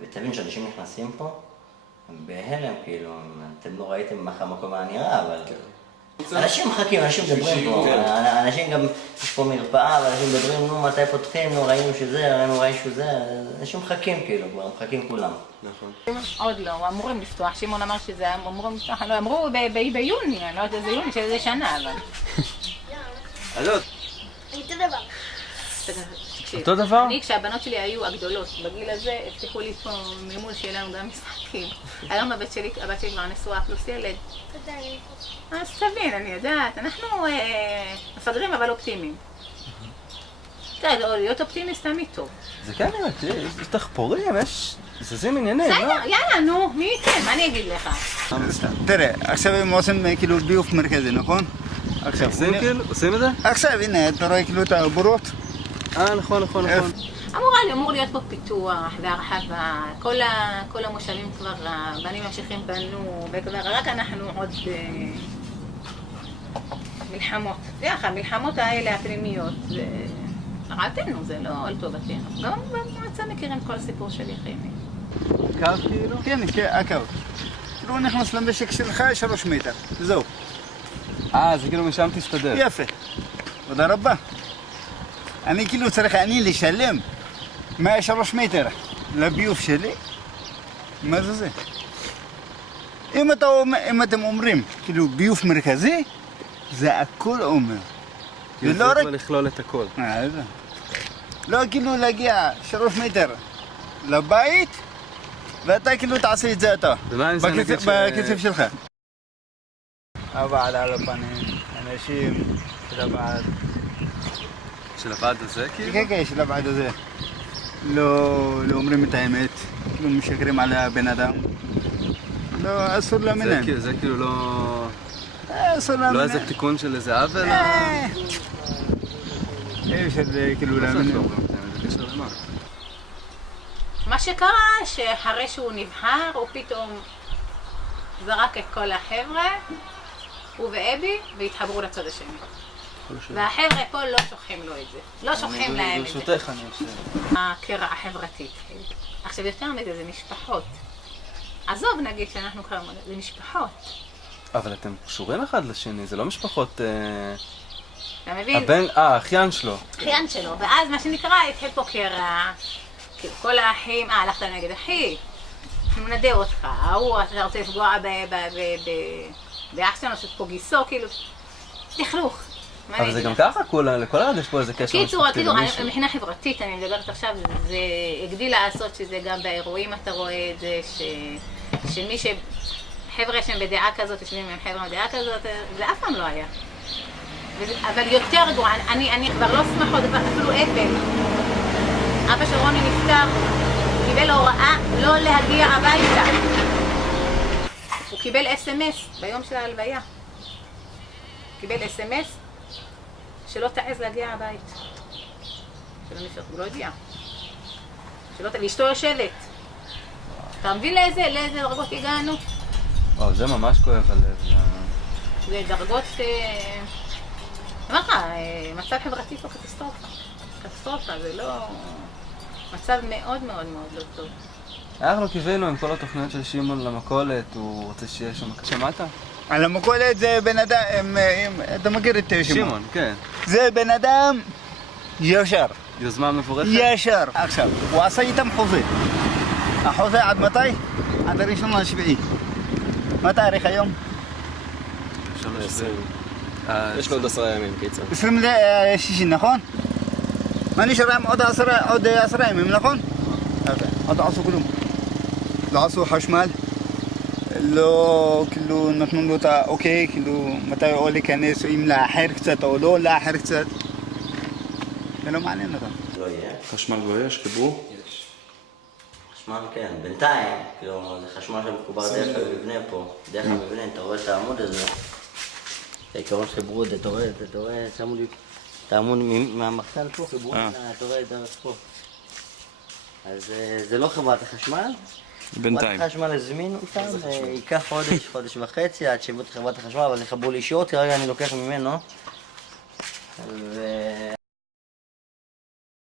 ותבין שאנשים נכנסים פה, הם בהלם, כאילו, אתם לא ראיתם מה המקום היה נראה, אבל... אנשים מחכים, אנשים מדברים פה, אנשים גם, יש פה מרפאה, ואנשים מדברים, נו, מתי פותחים, נו, ראינו שזה, ראינו שזה, אנשים מחכים, כאילו, כבר מחכים כולם. נכון. עוד לא, אמורים לפתוח, שמעון אמר שזה אמורים לפתוח, לא, אמרו ביוני, אני לא יודעת איזה יוני, שזה שנה, אבל... עלות. אותו דבר. אותו דבר? אני, כשהבנות שלי היו הגדולות, בגיל הזה, הבטיחו לי פה ממול שיהיה לנו גם משחקים. היום הבת שלי כבר נשואה פלוס ילד. אז תבין, אני יודעת, אנחנו מפגרים אבל אופטימיים. להיות אופטימי סתם טוב. זה כן נראה, יש דחפורים, יש זזים עניינים, לא? בסדר, יאללה, נו, מי ייתן, מה אני אגיד לך? תראה, עכשיו הם עושים כאילו ביוף מרכזי, נכון? עכשיו, עושים את זה? עכשיו, הנה, אתה רואה כאילו את הבורות? נכון. אמור להיות פה פיתוח והרחבה, כל המושבים כבר, הבנים ממשיכים בנו, וכבר רק אנחנו עוד מלחמות. תראה, המלחמות האלה הפנימיות, רעתנו, זה לא על טובתנו. גם במועצה מכירים את כל הסיפור של יחימי. קו כאילו? כן, הקו. כאילו הוא נכנס למשק שלך 3 מטר, זהו. זה כאילו משם תסתדר. יפה. תודה רבה. אני כאילו צריך לשלם 103 מטר לביוף שלי. מה זה? אם אתם אומרים, כאילו ביוף מרכזי, זה הכל אומר. כאילו צריך כבר לכלול את הכל. לא כאילו להגיע 3 מטר לבית, ואתה כאילו תעשה את זה אתה. בכסף שלך. הוועד על הפנים, אנשים של הוועד. של הוועד הזה כאילו? כן, של הוועד הזה. לא אומרים את האמת, לא משקרים על הבן אדם. לא, אסור להאמין. זה כאילו לא... אסור להאמין. לא איזה תיקון של איזה עוול? של כאילו להאמין. מה שקרה, שאחרי שהוא נבחר, הוא פתאום זרק את כל החבר'ה, הוא ואבי, והתחברו לצד השני. והחבר'ה פה לא שוכחים לו את זה. לא שוכחים להם את זה. ברשותך אני חושב. הקרע החברתית. עכשיו יותר מזה, זה משפחות. עזוב נגיד שאנחנו קראנו, זה משפחות. אבל אתם קשורים אחד לשני, זה לא משפחות... אתה מבין? האחיין שלו. אחיין שלו, ואז מה שנקרא, התחיל פה קרע. כאילו כל האחים, הלכת נגד אחי, אנחנו נדע אותך, אתה רוצה לפגוע באח שלנו, שפה גיסו, כאילו, תכלוך. אבל זה גם ככה, לכל אחד יש פה איזה קשר משפחתי למישהו. מבחינה חברתית, אני מדברת עכשיו, זה הגדיל לעשות שזה גם באירועים אתה רואה את זה, שמי חבר'ה שהם בדעה כזאת, יושבים עם חבר'ה בדעה כזאת, זה אף פעם לא היה. אבל יותר גרוע, אני כבר לא שמחות, אפילו אבל. אבא של רוני נפטר, קיבל הוראה לא להגיע הביתה. הוא קיבל SMS ביום של ההלוויה. קיבל SMS שלא תעז להגיע הבית. שלא נפטר, הוא לא הגיע. ואשתו יושבת. אתה מבין לאיזה דרגות הגענו? זה ממש כואב הלב. זה דרגות... אני אומר לך, מצב חברתי פה קטסטרופה. קטסטרופה, זה לא... מצב מאוד מאוד מאוד לא טוב. אנחנו קיווינו עם כל התוכניות של שמעון למכולת, הוא רוצה שיהיה שם... שמעת? על המכולת זה בן אדם, אתה מכיר את שמעון, כן. זה בן אדם ישר. יוזמה מבורכת? ישר. עכשיו, הוא עשה איתם חוזה. החוזה עד מתי? עד 1/7. מה תאריך היום? 20. יש לו עוד 10 ימים, קיצר. 26, נכון? מה נשאר להם עוד 10 ימים, נכון? עוד לא עשו כלום. לא עשו חשמל. לא, כאילו, נתנו לו את האוקיי, כאילו, מתי או להיכנס, אם לאחר קצת או לא לאחר קצת. זה לא מעניין אותם. לא יהיה. חשמל כבר יש? חיברו? יש. חשמל כן, בינתיים, כאילו, זה חשמל שמחובר דרך המבנה פה. דרך המבנה, אתה רואה את העמוד הזה. העיקרון חיברו את זה, אתה רואה את העמוד מהמחסן פה, חיברו את זה, אתה רואה את דרך פה. אז זה לא חברת החשמל. בינתיים. חברת החשמל הזמינו אותם, ייקח חודש וחצי עד שיבוא את חברת החשמל, אבל יחברו לי שעות, כרגע אני לוקח ממנו.